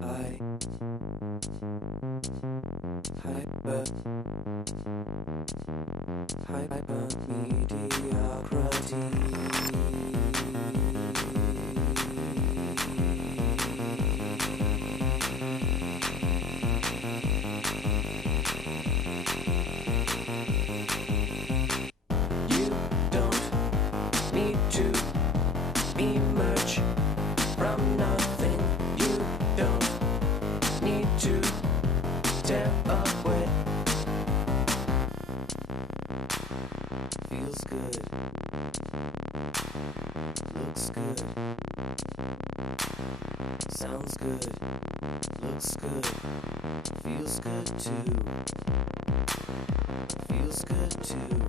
I hyper You don't need to emerge from nothing. You don't need to tear away. Feels good. Looks good. Sounds good. Looks good. Feels good too. Feels good too.